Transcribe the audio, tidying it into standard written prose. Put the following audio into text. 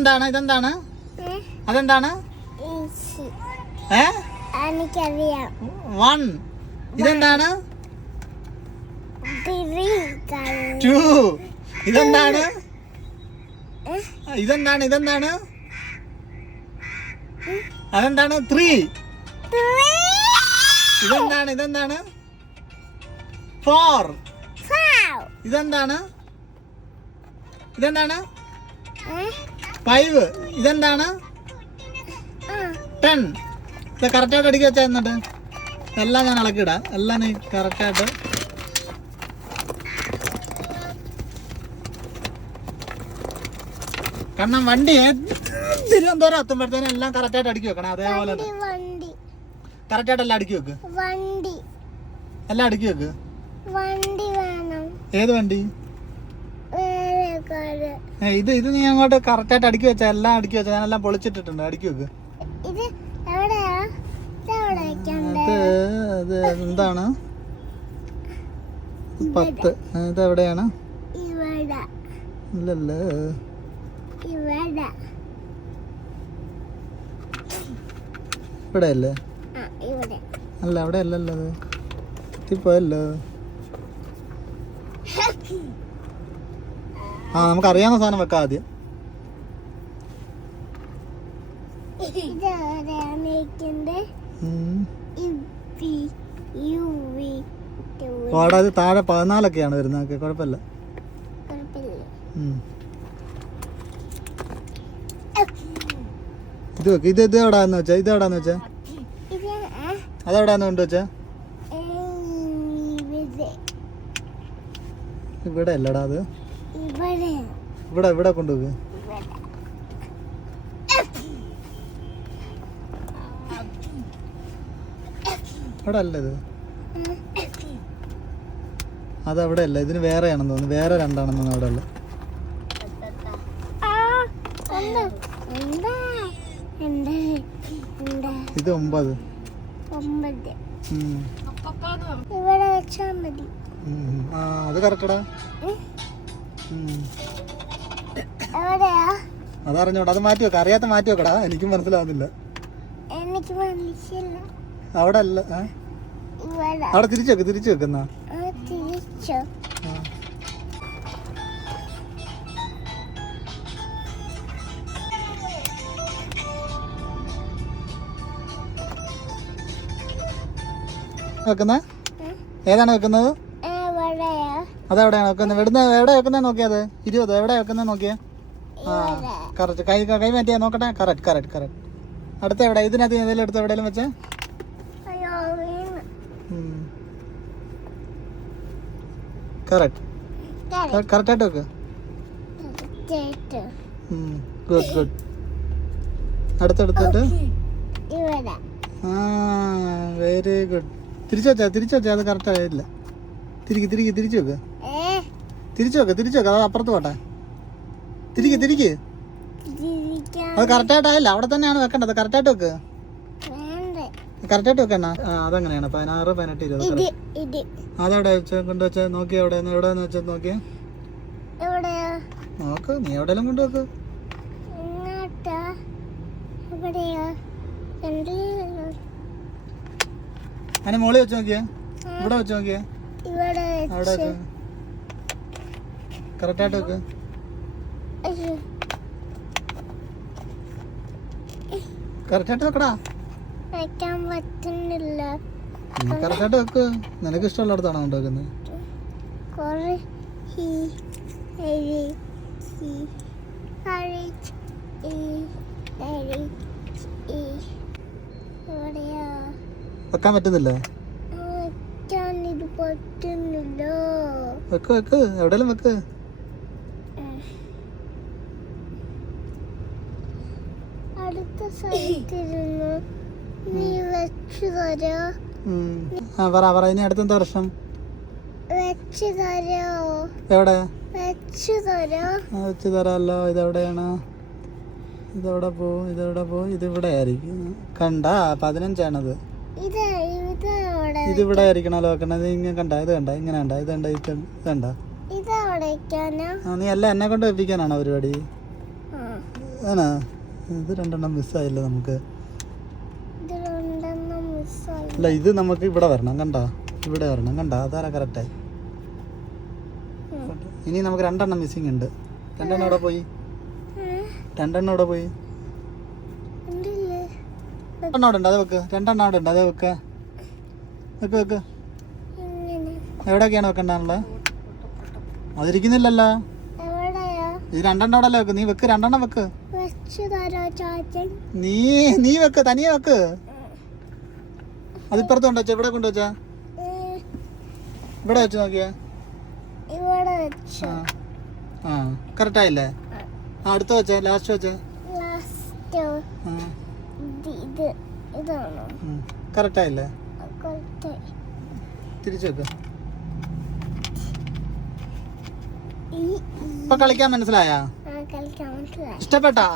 ഇതെന്താണ്? അതെന്താണ്? എനിക്കറിയാം. 1. ഇതെന്താണ്? 2. ഇതെന്താണ്? ഇതെന്താണ്? അതെന്താണ്? 3. ഇതെന്താണ്? 4. ഇതെന്താണ്? 5. ഇതെന്താണ്? 10. ഇത് കറക്റ്റായിട്ട് അടിക്കുക വെച്ചാൽ എന്നിട്ട് എല്ലാം ഞാൻ ഇളക്കിടാം. എല്ലാം നീ കറക്റ്റായിട്ട് കാരണം വണ്ടി തിരുവനന്തപുരം എത്തുമ്പോഴത്തേനും എല്ലാം കറക്റ്റായിട്ട് അടുക്കി വെക്കണം. അതേപോലെ കറക്റ്റായിട്ട് എല്ലാം അടുക്കി വെക്ക്. എല്ലാം അടുക്കി വെക്ക്. ഏത് വണ്ടി? ഇത് നീ അങ്ങോട്ട് കറക്റ്റായിട്ട് അടുക്കി വെച്ചാ എല്ലാം അടുക്കി വെച്ചാൽ ഞാനെല്ലാം പൊളിച്ചിട്ടിട്ടുണ്ട്. അടുക്കി വെക്ക്. അത് എന്താണ്? 10. ഇത് എവിടെയാണ്? ഇല്ലല്ലോ, ഇവിടെ അല്ലേ? അല്ല, അവിടെ അല്ലല്ലോ. അത് എത്തിപ്പോയല്ലോ. നമുക്ക് അറിയാവുന്ന സാധനം വെക്കാം ആദ്യം. അത് താഴെ 14 വരുന്നത്. ഓക്കെ, കുഴപ്പമില്ല. ഇത് വെക്ക്. ഇത് എവിടാന്ന് വെച്ചാ അതെവിടാന്ന് കൊണ്ട് വെച്ചാ ഇവിടെ അല്ലടാ. അത് ഇവിടെ കൊണ്ടുപോക്ക്. ഇവിടെ അല്ലത്. അതവിടെ അല്ല. ഇതിന് വേറെയാണെന്ന് തോന്നുന്നു. വേറെ 2 ആണെന്ന് തോന്നുന്നു അവിടെ ഉള്ളത്. ഇത് 9. അത് കറക്റ്റടാ. അതറിഞ്ഞോടാ. അത് മാറ്റി വെക്ക. അറിയാത്ത മാറ്റി വെക്കടാ. എനിക്കും മനസ്സിലാവുന്നില്ല. അവിടെ അല്ല. അവിടെ തിരിച്ചു വെക്കുന്ന വെക്കുന്ന ഏതാണ് വെക്കുന്നത്? അതെവിടെയാണ് വെക്കുന്നത്? എവിടെ വെക്കുന്നത് നോക്കിയത്? 20. എവിടെ വെക്കുന്നത് നോക്കിയേ? കറക്റ്റ്. കൈ മാറ്റിയാ നോക്കട്ടെ. കറക്റ്റ്. അടുത്ത എവിടെ? ഇതിനകത്ത് ഏതെങ്കിലും എടുത്ത് എവിടെയെങ്കിലും വെച്ചേ? കറക്റ്റായിട്ട് വെക്ക്. ഗുഡ്. അടുത്തെടുത്തിട്ട് വെരി ഗുഡ്. തിരിച്ചു വെച്ചാ അത് കറക്റ്റ് ആയില്ല. തിരിച്ചു വെക്ക്. അത് അപ്പുറത്ത് പോട്ടെ. തിരിക്ക്. അത് കറക്റ്റായിട്ടായില്ല. അവിടെ തന്നെയാണ് വെക്കേണ്ടത്. കറക്റ്റായിട്ട് വെക്ക്. കറക്റ്റായിട്ട് വെക്കണ. അതങ്ങനെയാണ്. 16, 18, 20. അതെവിടെ കൊണ്ടുവച്ച നോക്കി? എവിടെയെന്ന് വെച്ചാൽ നോക്കിയേ. നോക്ക്. നീ എവിടെയെല്ലാം കൊണ്ടുവെക്ക്. അതിന് മോളി വെച്ച് നോക്കിയേ. ഇവിടെ വെച്ച് നോക്കിയേ. അവിടെ വെച്ച് കറക്റ്റായിട്ട് വെക്ക്. കറക്റ്റായിട്ട് വെക്കടാ. കറക്റ്റായിട്ട് വെക്ക്. നിനക്ക് ഇഷ്ടമുള്ളിടത്താണോ കൊണ്ടുവെക്കുന്നത്? വെക്കാൻ പറ്റുന്നില്ല. വെക്ക്. എവിടെയെങ്കിലും വെക്ക്. പറ. ഇനി അടുത്തെന്താ പ്രശ്നം? എവിടെ വെച്ച് തരാമല്ലോ. ഇതെവിടെയാണ്? ഇതെവിടെ പോവും? ഇതിവിടെ ആയിരിക്കും. കണ്ട 15 ഇതിവിടെ ആയിരിക്കണല്ലോ വെക്കണത്. ഇങ്ങനെ കണ്ട. ഇത് കണ്ട. ഇങ്ങനെ കണ്ട. ഇത് കണ്ട. നീ അല്ല എന്നെ കൊണ്ട് വെപ്പിക്കാനാണോ പരിപാടി? ആണോ? ഇത് രണ്ടെണ്ണം മിസ്സായില്ല നമുക്ക്. അല്ല ഇത് നമുക്ക് ഇവിടെ വരണം കണ്ടോ, ഇവിടെ വരണം കണ്ടോ, അതാരാ കറക്റ്റായി. ഇനി നമുക്ക് രണ്ടെണ്ണം മിസ്സിങ് ഉണ്ട്. രണ്ടെണ്ണം അവിടെ പോയി, രണ്ടെണ്ണം അവിടെ പോയി. രണ്ടെണ്ണം അവിടെ ഉണ്ട്, അത് വെക്ക്. രണ്ടെണ്ണം അവിടെ ഉണ്ട്, അത് വെക്ക്. വെക്ക് വെക്ക്. എവിടെയൊക്കെയാണ് വെക്കണ്ടാണുള്ളത്? അതിരിക്കുന്നില്ലല്ലോ. ഇത് രണ്ടെണ്ണം അവിടെ അല്ലേ വെക്ക്. നീ വെക്ക്, രണ്ടെണ്ണം വെക്ക്. നീ വെക്ക്, തനിയെ വെക്ക്. അതിപ്പുറത്ത് കൊണ്ടുവച്ചാ, ഇവിടെ കൊണ്ടുവച്ചാ, ഇവിടെ വെച്ച് നോക്കിയാ. ആ കറക്റ്റ് ആയില്ലേ? ആ അടുത്ത വെച്ചേ, ലാസ്റ്റ് വെച്ചേ. കറക്റ്റ് ആയില്ലേ? തിരിച്ചു വെക്ക്. ഇപ്പൊ കളിക്കാൻ മനസ്സിലായാ? ഇഷ്ടപ്പെട്ടാ?